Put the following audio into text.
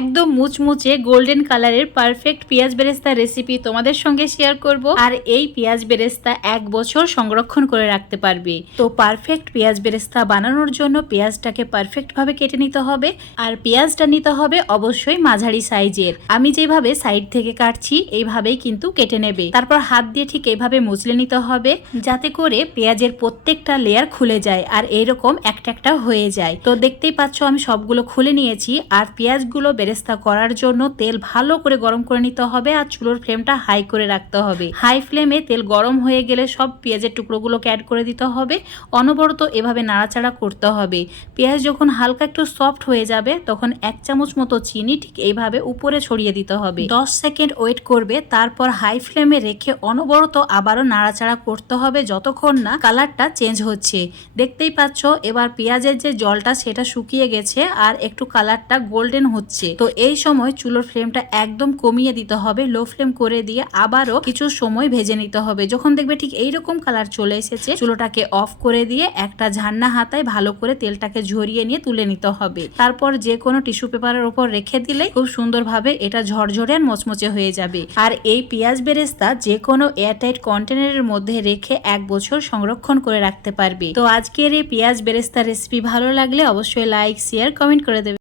একদম মুচমুচে গোল্ডেন কালারের পারফেক্ট পেঁয়াজ বেরেস্তা রেসিপি তোমাদের সঙ্গে শেয়ার করব। আর এই পেঁয়াজ বেরেস্তা এক বছর সংরক্ষণ করে রাখতে পারবে। তো পারফেক্ট পেঁয়াজ বেরেস্তা বানানোর জন্য পেঁয়াজটাকে পারফেক্ট ভাবে কেটে নিতে হবে। আর পেঁয়াজটা নিতে হবে অবশ্যই মাঝারি সাইজের। আমি যেভাবে সাইড থেকে কাটছি, এইভাবেই কিন্তু কেটে নেবে। তারপর হাত দিয়ে ঠিক এইভাবে মুচলে নিতে হবে, যাতে করে পেঁয়াজের প্রত্যেকটা লেয়ার খুলে যায় আর এইরকম একটা একটা হয়ে যায়। তো দেখতেই পাচ্ছ, আমি সবগুলো খুলে নিয়েছি। আর পেঁয়াজগুলো বেরেস্তা করার জন্য তেল ভালো করে গরম করে নিতে হবে আর চুলোর ফ্লেমটা হাই করে রাখতে হবে। হাই ফ্লেমে তেল গরম হয়ে গেলে সব পেঁয়াজের টুকরোগুলোকে অ্যাড করে দিতে হবে। অনবরত এভাবে নাড়াচাড়া করতে হবে। পেঁয়াজ যখন হালকা একটু সফট হয়ে যাবে, তখন এক চামচ মতো চিনি ঠিক এইভাবে উপরে ছড়িয়ে দিতে হবে। দশ সেকেন্ড ওয়েট করবে, তারপর হাই ফ্লেমে রেখে অনবরত আবারও নাড়াচাড়া করতে হবে যতক্ষণ না কালারটা চেঞ্জ হচ্ছে। দেখতেই পাচ্ছ, এবার পেঁয়াজের যে জলটা সেটা শুকিয়ে গেছে আর একটু কালারটা গোল্ডেন হচ্ছে। তো এই সময় চুলোর ফ্লেমটা একদম কমিয়ে দিতে হবে, লো ফ্লেম করে দিয়ে আবারও কিছু সময় ভেজে নিতে হবে। যখন দেখবে ঠিক এইরকম কালার চলে এসেছে, চুলোটাকে অফ করে দিয়ে একটা ঝান্না হাতায় ভালো করে তেলটাকে ঝরিয়ে নিয়ে তুলে নিতে হবে। তারপর যে কোনো টিস্যু পেপারের উপর রেখে দিলে খুব সুন্দরভাবে এটা ঝরঝরে আর মচমচে হয়ে যাবে। আর এই পেঁয়াজ বেরেস্তা যে কোনো এয়ারটাইট কন্টেনারের মধ্যে রেখে এক বছর সংরক্ষণ করে রাখতে পারবে। তো আজকের এই পেঁয়াজ বেরেস্তা রেসিপি ভালো লাগলে অবশ্যই লাইক, শেয়ার, কমেন্ট করে দেবে।